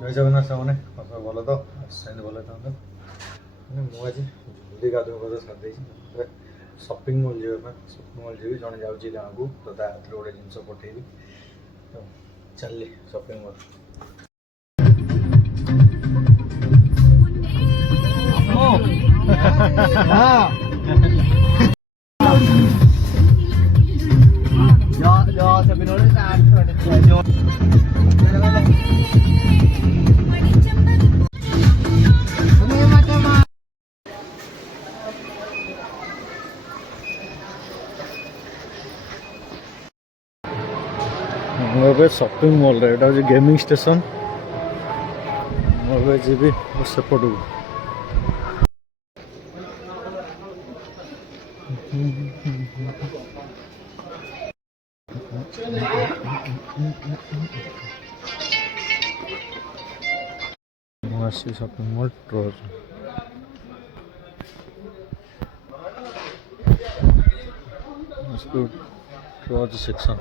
जय जगन्नाथ सामने सब भल तो सेंड भल था मुझे जल्दी गाधुआ पाधुआ सारी सपिंग मॉल जावाई सपिंग मॉल जी जड़े जाऊँगी गाँव को तो ता हाथ गोटे जिनस पठेबी तो चल सपिंग मॉल सपिंग मॉल रे एटा गेमिंग स्टेशन जी सेपट शॉपिंग मॉल ट्रोज सेक्शन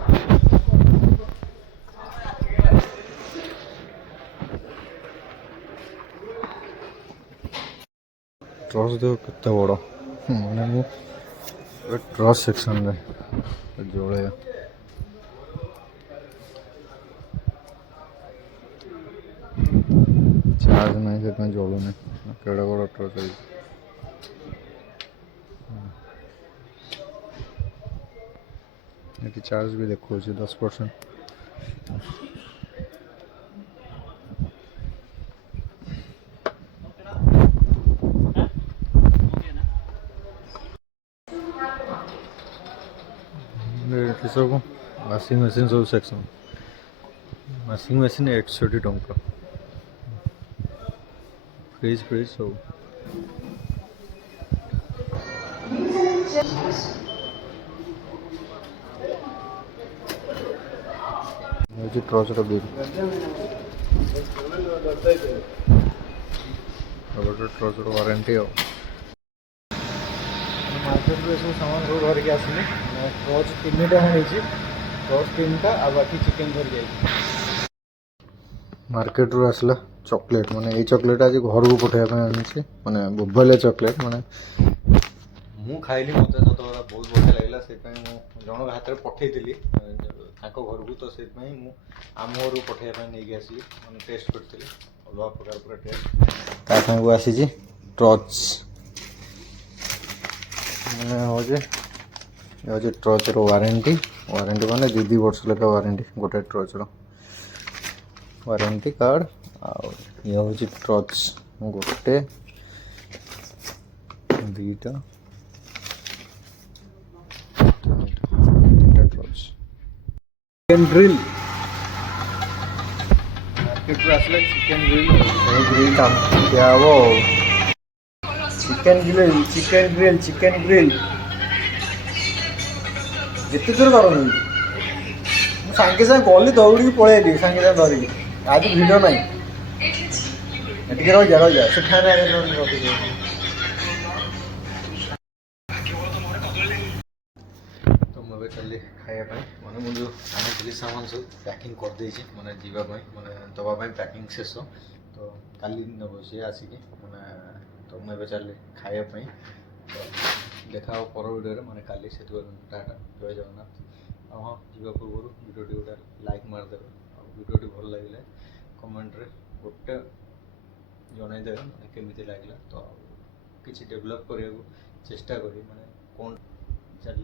ट्रस देख केते बड़ मैंने ट्रस सेक्शन जोड़े चार्ज नहीं से जोड़ूनी केड़े बड़ ट्रस ये चार्ज भी देखो 10%। सब washing machine sub section washing machine 61 टंका फ्रिज फ्रिज सब ट्रच बिल ट्रच वारंटी मार्केट रू सब सामान सब धरिक आसली ट्रच 3टा होती ट्रच 3टा आ बाकी चिकेन धर जाए मार्केट रू आसला चॉकलेट माने ये चॉकलेट आज घर को पठाइबा आनी माने बुबले चॉकलेट माने मु खाइली मत सत बहुत बढ़िया लगला से जन हाथ में पठेली घर को तो से आम घर को पठाइबा नहीं आसली मैंने टेस्ट करती अलग प्रकार पूरा टेस्ट ताकू आसी ट्रच मैंने हूँ ट्रच वारंटी वारंटी माने 2 वर्ष लेखा वारंटी गोटे ट्रच वारंटी कार्ड ये हूँ ट्रच गोटे 2टा 3टा ट्रच चिकेन ग्रिल मार्केट रू आसले चिकेन ग्रिल क्या वो चिकेन ग्रिल जिते दूर कर सागे सागे गली दौड़ी पलैली सागे सागे धरिकी आज भिड़ ना रही जा से तो मुझे चल खायापी मैंने मुझे आनी सामान सब पैकिंग करदे मैंने जावाई मैंने दवाई पैकिंग शेष तो काली नब सी आसिक मैंने तो मुझे चल खायापी तो देखा पर वीडियो मैंने काली से टाटा जय जगन्नाथ हाँ जा पूर्व वीडियो गोटे लाइक मारदे वीडियो भल लगे कमेंट रे गोटे जनईदे मैंने केमी लगे तो किसी डेभलप करने चेष्टा करी मैंने कौन चल